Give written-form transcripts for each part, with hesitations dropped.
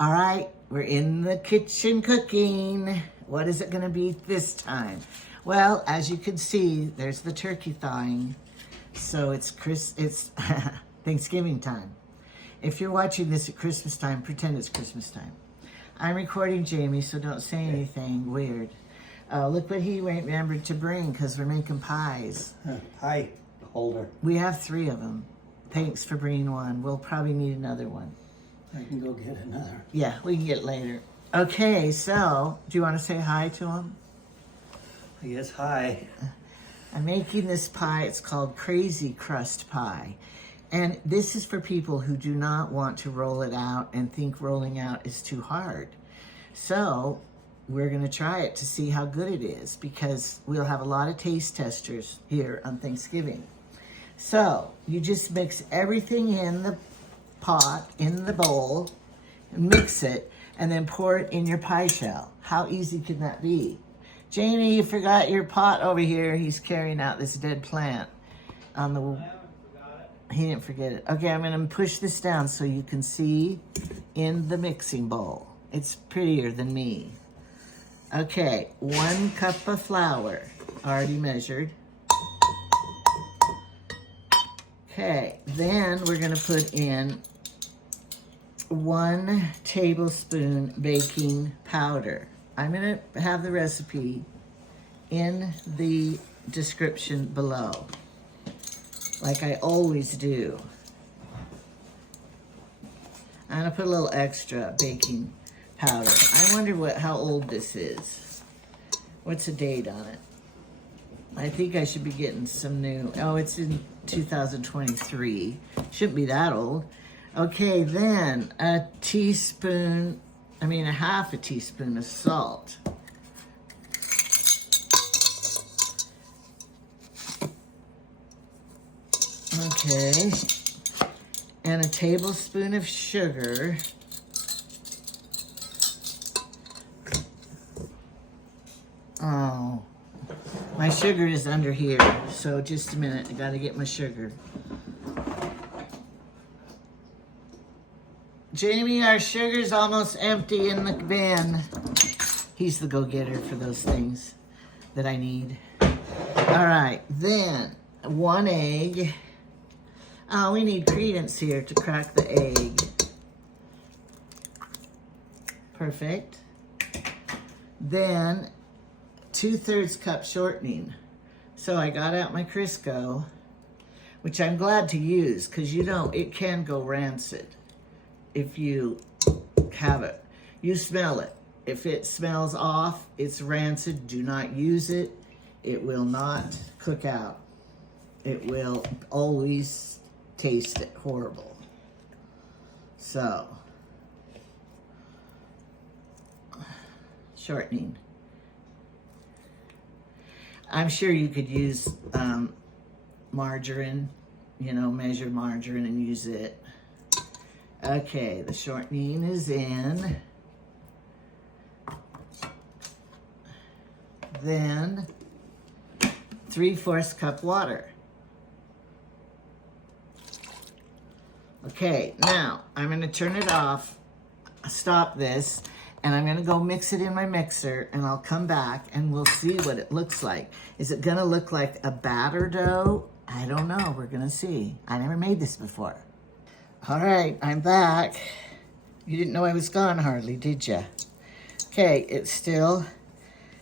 All right, we're in the kitchen cooking. What is it gonna be this time? Well, as you can see, there's the turkey thawing. So it's Thanksgiving time. If you're watching this at Christmas time, pretend it's Christmas time. I'm recording Jamie, so don't say anything weird. Look what he remembered to bring, because we're making pies. Pie holder. We have 3 of them. Thanks for bringing one. We'll probably need another one. I can go get another. Yeah, we can get it later. Okay, so, do you want to say hi to him? Yes, hi. I'm making this pie. It's called Crazy Crust Pie. And this is for people who do not want to roll it out and think rolling out is too hard. So we're going to try it to see how good it is, because we'll have a lot of taste testers here on Thanksgiving. So you just mix everything in the pot, in the bowl, mix it, and then pour it in your pie shell. How easy can that be? Jamie, you forgot your pot over here. He's carrying out this dead plant on the... He didn't forget it. Okay, I'm gonna push this down so you can see in the mixing bowl. It's prettier than me. Okay, 1 cup of flour, already measured. Okay, then we're gonna put in 1 tablespoon baking powder. I'm gonna have the recipe in the description below, like I always do. I'm gonna put a little extra baking powder. I wonder how old this is. What's the date on it? I think I should be getting some new, oh, it's in 2023. Shouldn't be that old. Okay, then a half a teaspoon of salt. Okay, and a tablespoon of sugar. Oh, my sugar is under here, so just a minute, I gotta get my sugar. Jamie, our sugar's almost empty in the bin. He's the go-getter for those things that I need. All right, then 1 egg. Oh, we need credence here to crack the egg. Perfect. Then 2/3 cup shortening. So I got out my Crisco, which I'm glad to use, because you know it can go rancid if you have it. You smell it. If it smells off, it's rancid, do not use it. It will not cook out. It will always taste it horrible. So, shortening. I'm sure you could use margarine, measure margarine and use it. Okay, the shortening is in. Then 3/4 cup water. Okay, now I'm gonna turn it off, stop this, and I'm gonna go mix it in my mixer, and I'll come back and we'll see what it looks like. Is it gonna look like a batter dough? I don't know, we're gonna see. I never made this before. All right, I'm back. You didn't know I was gone hardly, did you? Okay, it's still,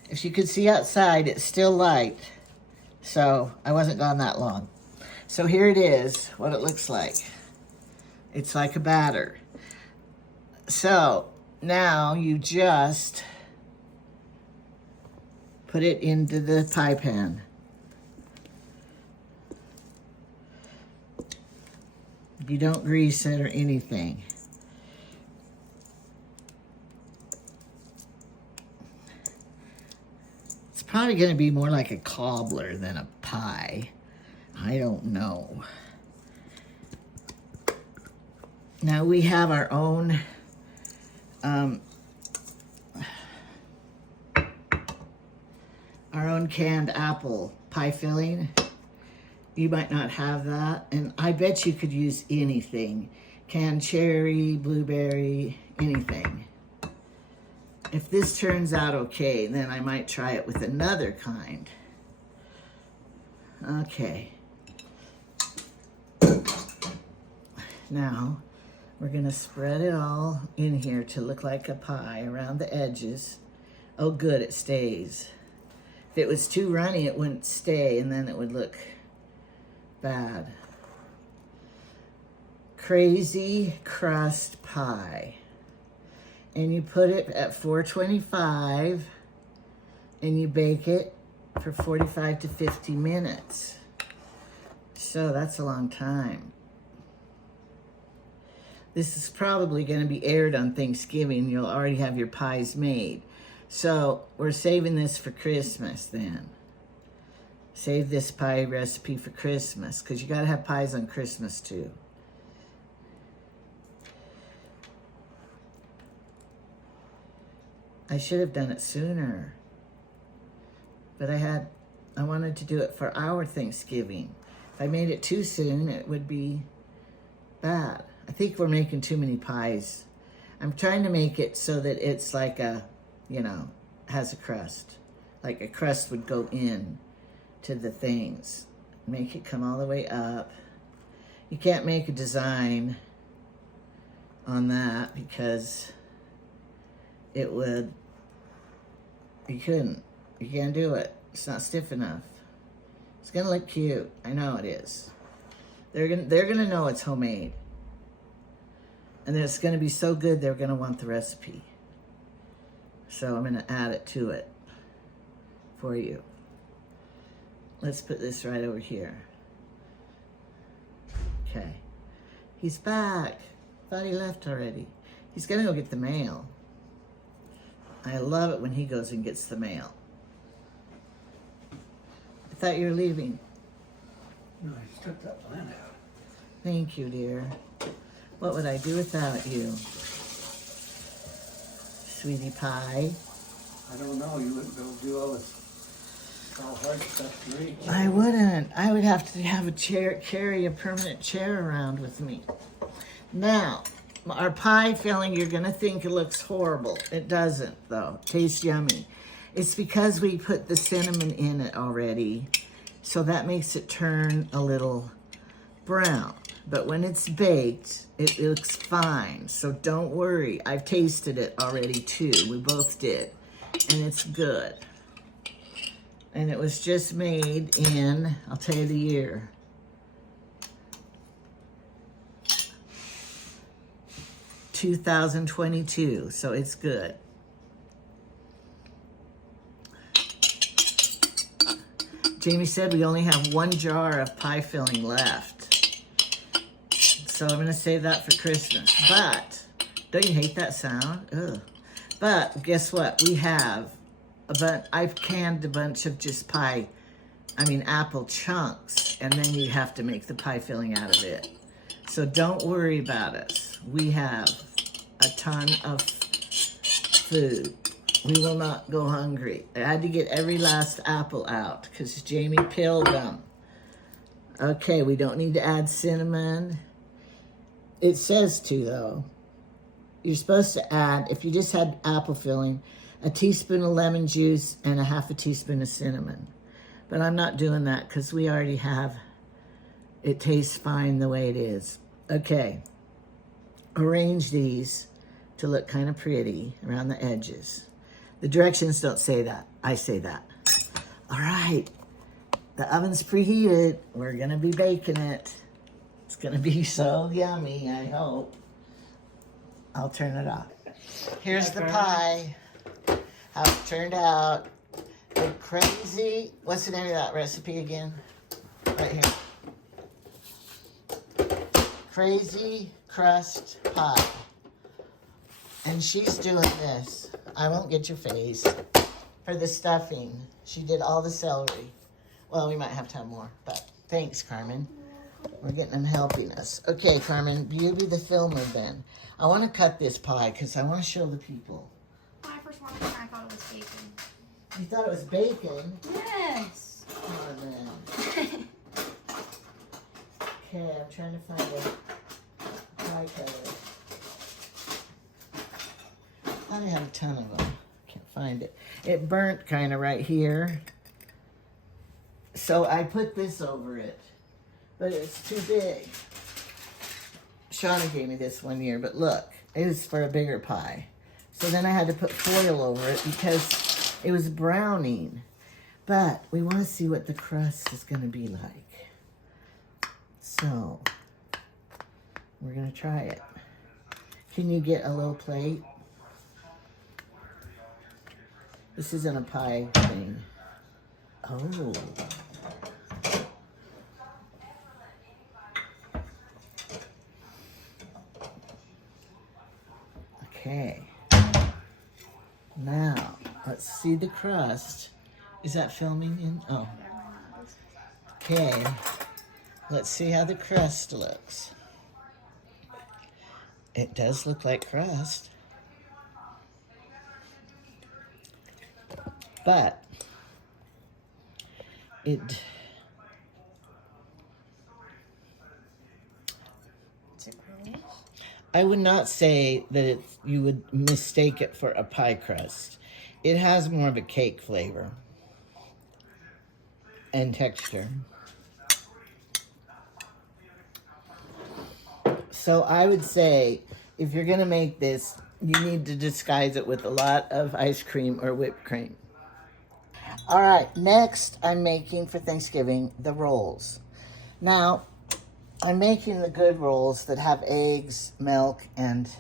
if you could see outside, it's still light. So I wasn't gone that long. So here it is, what it looks like. It's like a batter. So now you just put it into the pie pan. You don't grease it or anything. It's probably going to be more like a cobbler than a pie. I don't know. Now we have our own canned apple pie filling. You might not have that, and I bet you could use anything canned cherry, blueberry, anything. If this turns out okay, then I might try it with another kind. Okay. Now, we're gonna spread it all in here to look like a pie around the edges. Oh good, it stays. If it was too runny, it wouldn't stay and then it would look bad. Crazy crust pie. And you put it at 425 and you bake it for 45 to 50 minutes. So that's a long time. This is probably going to be aired on Thanksgiving. You'll already have your pies made. So we're saving this for Christmas then. Save this pie recipe for Christmas because you got to have pies on Christmas too. I should have done it sooner. But I wanted to do it for our Thanksgiving. If I made it too soon, it would be bad. I think we're making too many pies. I'm trying to make it so that it's like a, you know, has a crust. Like a crust would go in to the things. Make it come all the way up. You can't make a design on that because it would, you couldn't. You can't do it. It's not stiff enough. It's gonna look cute. I know it is. They're gonna know it's homemade. And it's gonna be so good they're gonna want the recipe. So I'm gonna add it to it for you. Let's put this right over here. Okay. He's back. Thought he left already. He's gonna go get the mail. I love it when he goes and gets the mail. I thought you were leaving. No, I just took that plant out. Thank you, dear. What would I do without you? Sweetie pie. I don't know. You wouldn't go do all this all hard stuff to reach. I wouldn't. I would have to have a chair, carry a permanent chair around with me. Now, our pie filling, you're gonna think it looks horrible. It doesn't, though. It tastes yummy. It's because we put the cinnamon in it already, so that makes it turn a little brown. But when it's baked, it looks fine, so don't worry. I've tasted it already too. We both did, and it's good. And it was just made in, I'll tell you the year. (2022), so it's good. Jamie said we only have 1 jar of pie filling left. So I'm gonna save that for Christmas. But, don't you hate that sound? Ugh. But guess what? We have I've canned a bunch of just apple chunks, and then you have to make the pie filling out of it. So don't worry about us. We have a ton of food. We will not go hungry. I had to get every last apple out because Jamie peeled them. Okay, we don't need to add cinnamon. It says to, though. You're supposed to add, if you just had apple filling, a teaspoon of lemon juice and a half a teaspoon of cinnamon. But I'm not doing that because we already have, it tastes fine the way it is. Okay, arrange these to look kind of pretty around the edges. The directions don't say that, I say that. All right, the oven's preheated. We're gonna be baking it. It's gonna be so yummy, I hope. I'll turn it off. Here's the pie, how it turned out. The crazy, what's the name of that recipe again? Right here. Crazy crust pie. And she's doing this. I won't get your face. For the stuffing. She did all the celery. Well, we might have to have more, but thanks, Carmen. We're getting them helping us. Okay, Carmen, you be the filmer then. I want to cut this pie because I want to show the people. When I first wanted it, I thought it was bacon. You thought it was bacon? Yes. Oh, man. Okay, I'm trying to find it. pie cutter. I have a ton of them. Can't find it. It burnt kind of right here. So I put this over it, but it's too big. Shauna gave me this one year, but look, it was for a bigger pie. So then I had to put foil over it because it was browning. But we want to see what the crust is going to be like. So we're going to try it. Can you get a little plate? This isn't a pie thing. Oh. Okay. Now, let's see the crust. Is that filming in? Oh. Okay. Let's see how the crust looks. It does look like crust. But it I would not say that you would mistake it for a pie crust. It has more of a cake flavor and texture. So I would say if you're going to make this, you need to disguise it with a lot of ice cream or whipped cream. All right, next I'm making for Thanksgiving the rolls. Now, I'm making the good rolls that have eggs, milk, and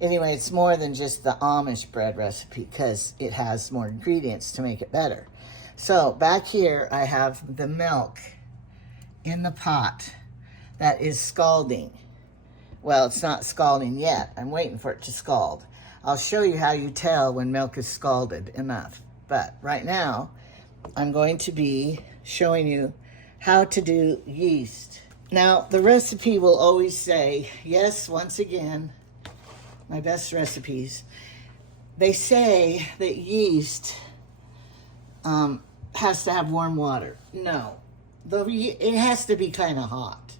anyway, it's more than just the Amish bread recipe because it has more ingredients to make it better. So back here, I have the milk in the pot that is scalding. Well, it's not scalding yet. I'm waiting for it to scald. I'll show you how you tell when milk is scalded enough. But right now, I'm going to be showing you how to do yeast. Now, the recipe will always say, yes, once again, my best recipes, they say that yeast has to have warm water. No, it has to be kind of hot,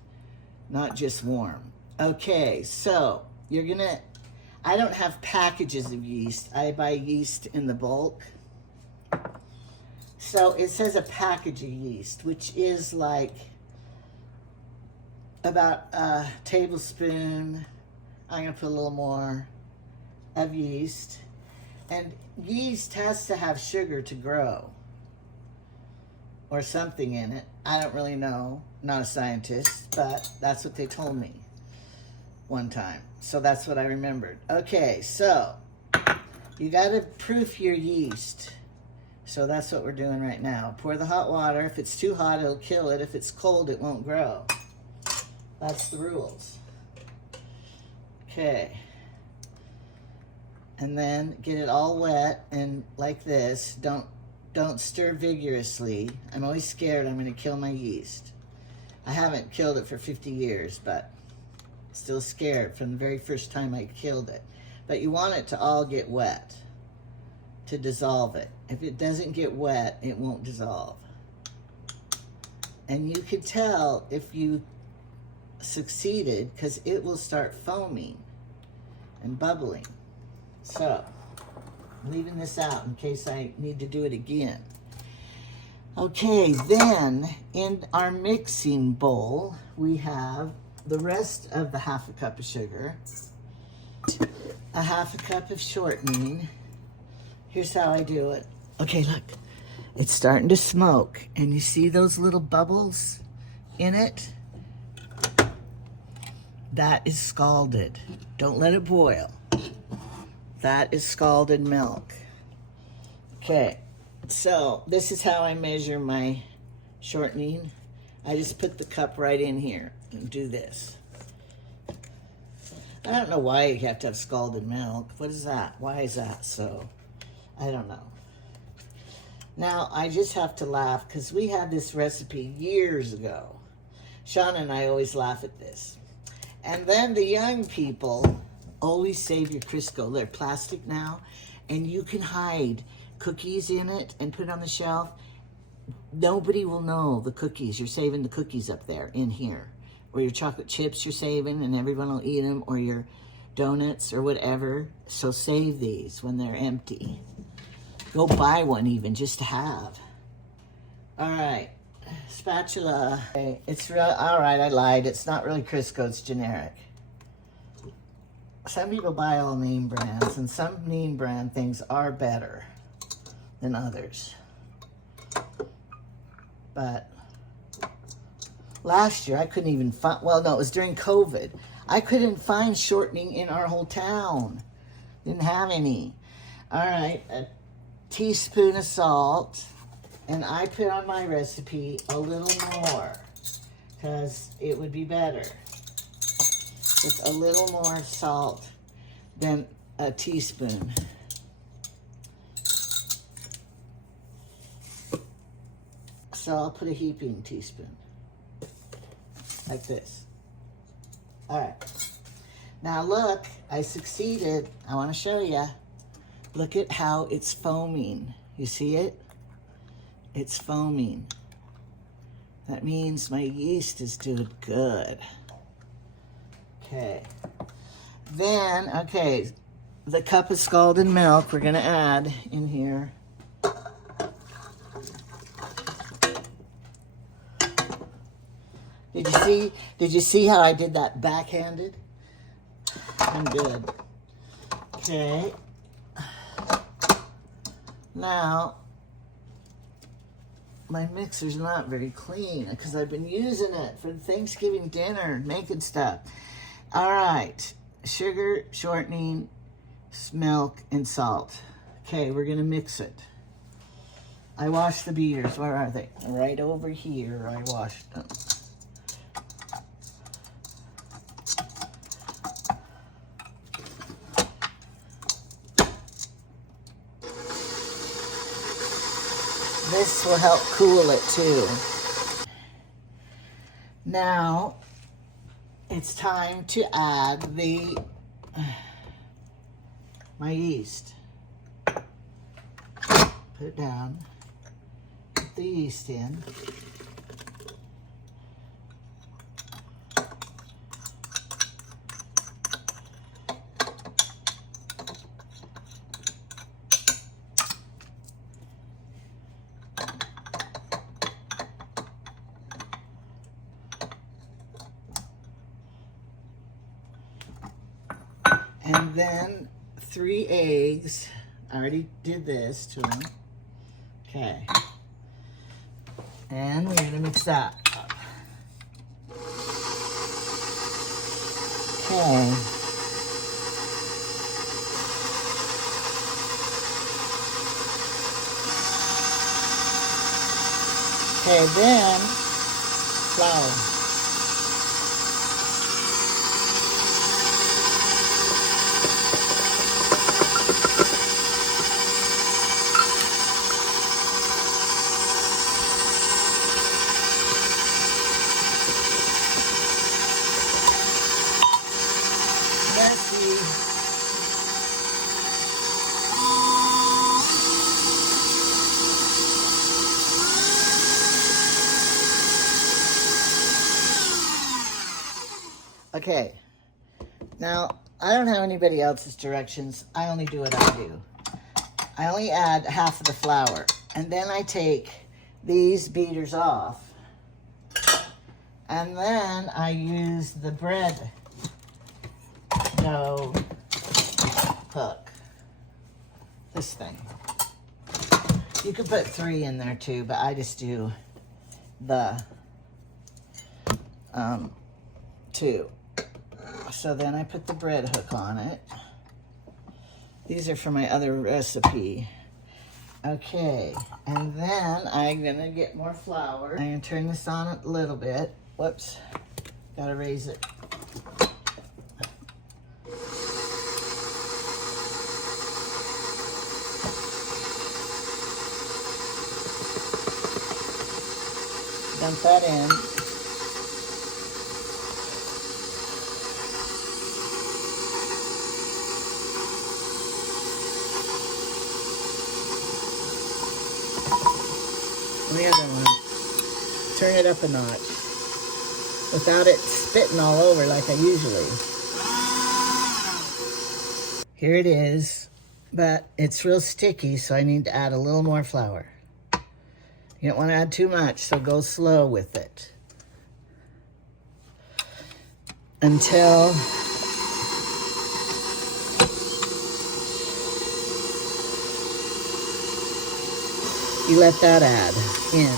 not just warm. Okay, so I don't have packages of yeast. I buy yeast in the bulk. So it says a package of yeast, which is like about a tablespoon. I'm going to put a little more of yeast. And yeast has to have sugar to grow or something in it. I don't really know. Not a scientist, but that's what they told me one time. So that's what I remembered. Okay, so you got to proof your yeast. So that's what we're doing right now. Pour the hot water. If it's too hot, it'll kill it. If it's cold, it won't grow. That's the rules. Okay. And then get it all wet and like this. Don't stir vigorously. I'm always scared I'm going to kill my yeast. I haven't killed it for 50 years, but still scared from the very first time I killed it. But you want it to all get wet to dissolve it. If it doesn't get wet, it won't dissolve. And you could tell if you succeeded because it will start foaming and bubbling. So, I'm leaving this out in case I need to do it again. Okay, then in our mixing bowl, we have the rest of the half a cup of sugar, a half a cup of shortening. Here's how I do it. Okay, look, it's starting to smoke, and you see those little bubbles in it? That is scalded. Don't let it boil. That is scalded milk. Okay, so this is how I measure my shortening. I just put the cup right in here and do this. I don't know why you have to have scalded milk. What is that? Why is that so? I don't know. Now, I just have to laugh because we had this recipe years ago. Shauna and I always laugh at this. And then the young people always save your Crisco. They're plastic now, and you can hide cookies in it and put it on the shelf. nobody will know the cookies. You're saving the cookies up there in here. Or your chocolate chips you're saving and everyone will eat them. Or your donuts or whatever. So save these when they're empty. Go buy one even just to have. All right. Spatula. Okay, it's real. All right, I lied. It's not really Crisco. It's generic. Some people buy all name brands, and some name brand things are better than others. But last year I couldn't even find, well, no, it was during COVID. I couldn't find shortening in our whole town. Didn't have any. All right, a teaspoon of salt. And I put on my recipe a little more because it would be better with a little more salt than a teaspoon. So I'll put a heaping teaspoon like this. All right. Now look, I succeeded. I want to show you. Look at how it's foaming. You see it? It's foaming. That means my yeast is doing good. Okay. Then, okay, the cup of scalded milk we're gonna add in here. Did you see how I did that backhanded? I'm good. Okay. Now, my mixer's not very clean because I've been using it for Thanksgiving dinner, making stuff. All right, sugar, shortening, milk, and salt. Okay, we're gonna mix it. I washed the beaters. Where are they? Right over here, I washed them. This will help cool it too. Now, it's time to add my yeast. Put it down, put the yeast in. And then 3 eggs. I already did this to them. Okay. And we're gonna mix that up. Okay. Okay, then flour. Okay, now I don't have anybody else's directions. I only do what I do. I only add half of the flour, and then I take these beaters off, and then I use the bread dough hook, this thing. You could put 3 in there too, but I just do the 2. So then I put the bread hook on it. These are for my other recipe. Okay, and then I'm gonna get more flour. I'm gonna turn this on a little bit. Whoops, gotta raise it. Dump that in. the other one. Turn it up a notch without it spitting all over like I usually. Here it is, but it's real sticky, so I need to add a little more flour. You don't want to add too much, so go slow with it. Until you let that add in.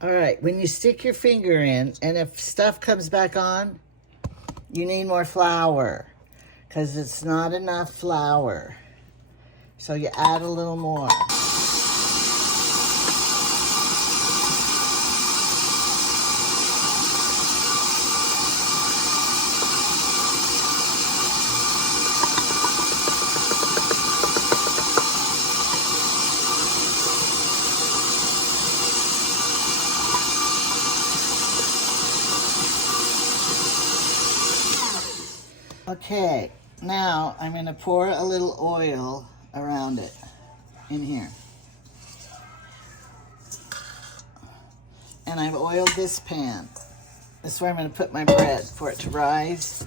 All right, when you stick your finger in, and if stuff comes back on, you need more flour, because it's not enough flour. So you add a little more. Okay, now I'm going to pour a little oil around it in here. And I've oiled this pan. This is where I'm going to put my bread for it to rise,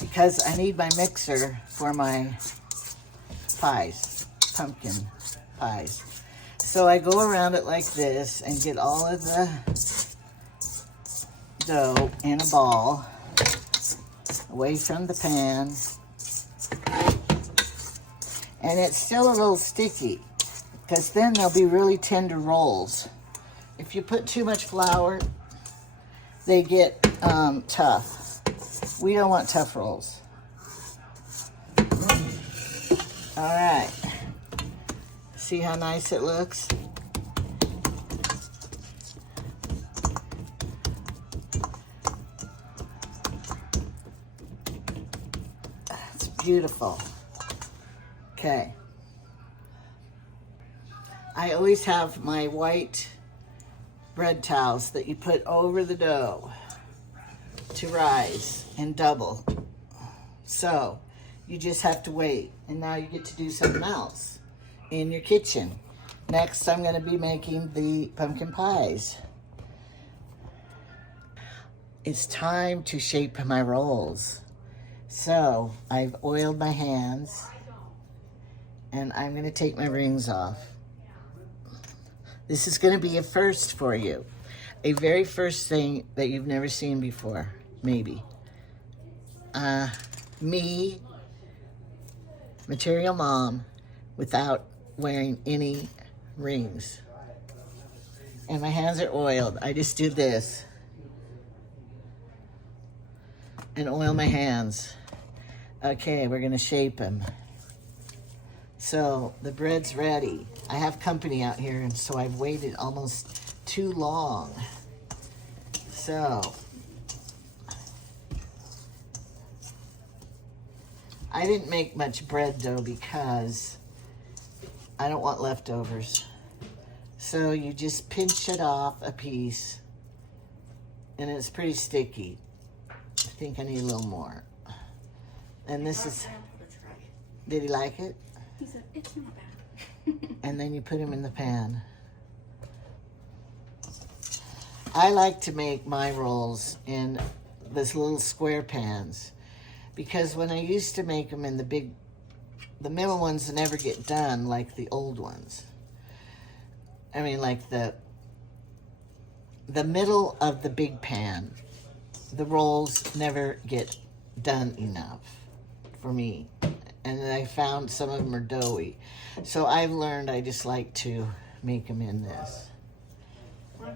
because I need my mixer for my pies, pumpkin pies. So I go around it like this and get all of the dough in a ball away from the pan. And it's still a little sticky, because then there'll be really tender rolls. If you put too much flour, they get tough. We don't want tough rolls. All right. See how nice it looks? It's beautiful. Okay. I always have my white bread towels that you put over the dough to rise and double. So you just have to wait, and now you get to do something else in your kitchen. Next, I'm going to be making the pumpkin pies. It's time to shape my rolls. So I've oiled my hands, and I'm going to take my rings off. This is going to be a first for you. A very first thing that you've never seen before, maybe. Me, material mom, without wearing any rings. And my hands are oiled. I just do this and oil my hands. Okay, we're going to shape them. So the bread's ready. I have company out here, and so I've waited almost too long. So I didn't make much bread dough because I don't want leftovers. So you just pinch it off a piece, and it's pretty sticky. I think I need a little more. And this is, did he like it? He said, it's not bad. And then you put them in the pan. I like to make my rolls in this little square pans, because when I used to make them in the middle ones never get done like the old ones. I mean, like the middle of the big pan, the rolls never get done enough for me. And then I found some of them are doughy. So I've learned I just like to make them in this.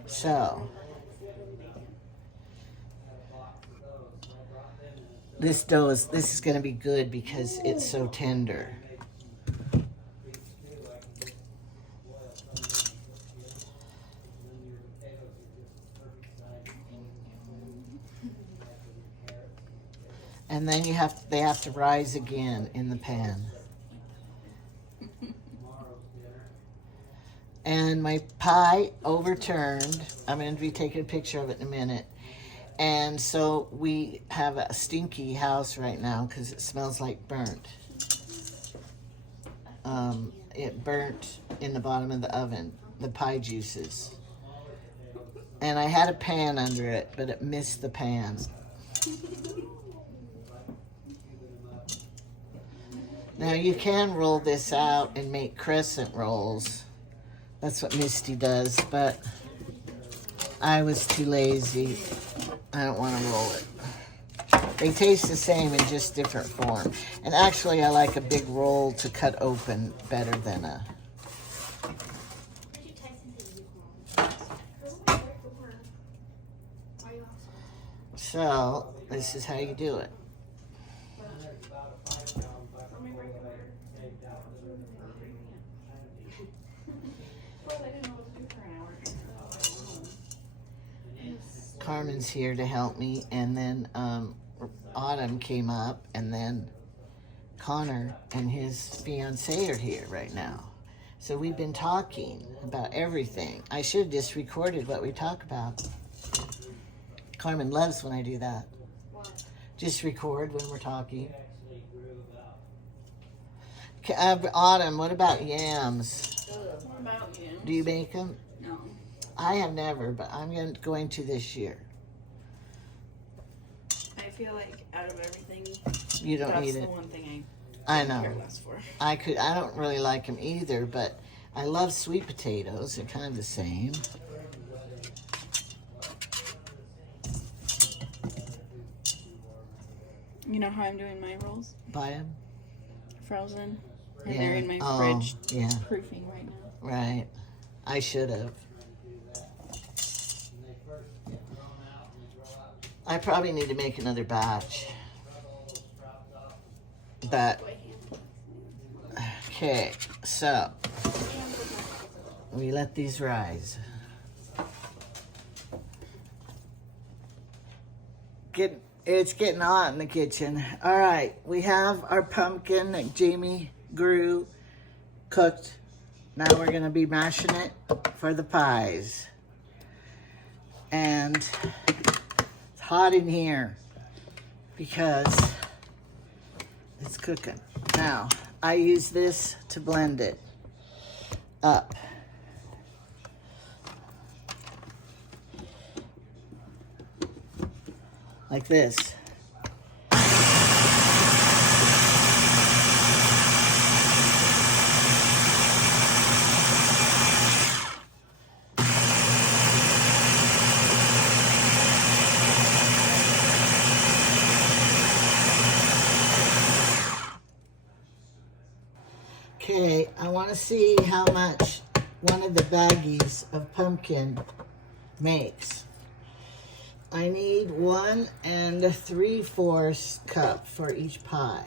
So this is going to be good because it's so tender. And then they have to rise again in the pan. And my pie overturned. I'm going to be taking a picture of it in a minute. And so we have a stinky house right now because it smells like burnt. It burnt in the bottom of the oven. the pie juices. And I had a pan under it, but it missed the pan. Now you can roll this out and make crescent rolls. That's what Misty does, but I was too lazy. I don't want to roll it. They taste the same in just different form. And actually, I like a big roll to cut open better than a... So, this is how you do it. Carmen's here to help me, and then Autumn came up, and then Connor and his fiance are here right now. So we've been talking about everything. I should have just recorded what we talk about. Carmen loves when I do that. What? Just record when we're talking. Autumn, what about yams? What about you? Do you make them? No. I have never, but I'm going to this year. I feel like out of everything, You don't that's need the it. one thing I I know. care less for. I don't really like them either, but I love sweet potatoes. They're kind of the same. You know how I'm doing my rolls? Buy them? Frozen. And Yeah. they're in my Oh, fridge yeah. proofing right now. Right. I should have. I probably need to make another batch. But, okay, so we let these rise. It's getting hot in the kitchen. All right, we have our pumpkin that Jamie grew, cooked. Now we're gonna be mashing it for the pies. And it's hot in here because it's cooking. Now, I use this to blend it up. Like this. Okay, I want to see how much one of the baggies of pumpkin makes. I need 1 3/4 cup for each pie.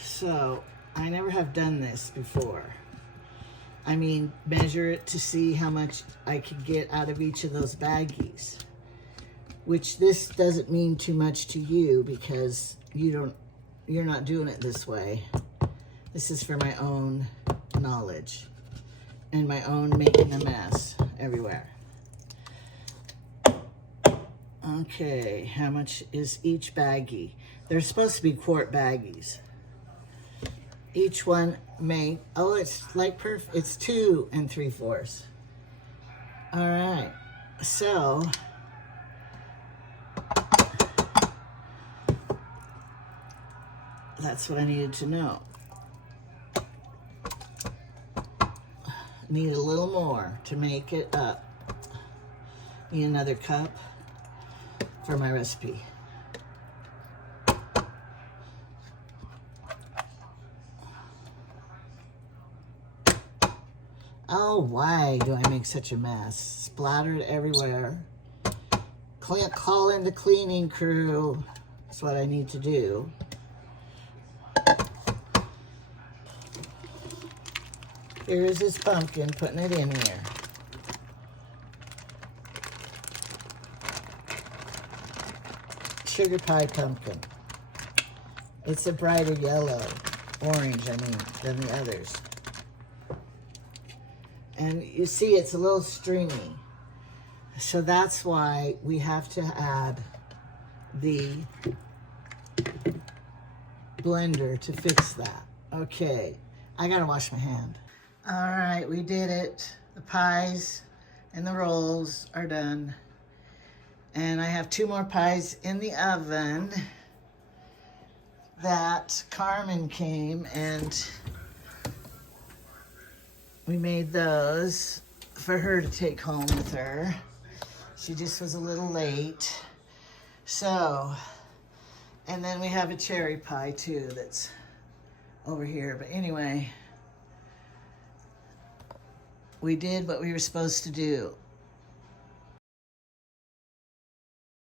So, I never have done this before. I mean, measure it to see how much I could get out of each of those baggies. Which this doesn't mean too much to you because you're not doing it this way. This is for my own knowledge and my own making a mess everywhere. Okay, how much is each baggie? They're supposed to be quart baggies. Each one may, oh, it's like perfect. It's 2 3/4. All right, so that's what I needed to know. Need a little more to make it up. Need another cup for my recipe. Oh, why do I make such a mess? Splattered everywhere. Call in the cleaning crew. That's what I need to do. Here is this pumpkin, putting it in here. Sugar pie pumpkin. It's a brighter yellow, orange, I mean, than the others. And you see it's a little stringy. So that's why we have to add the blender to fix that. Okay, I gotta wash my hand. All right, we did it. The pies and the rolls are done. And I have 2 more pies in the oven that Carmen came and we made those for her to take home with her. She just was a little late. So, and then we have a cherry pie too that's over here. But anyway, we did what we were supposed to do.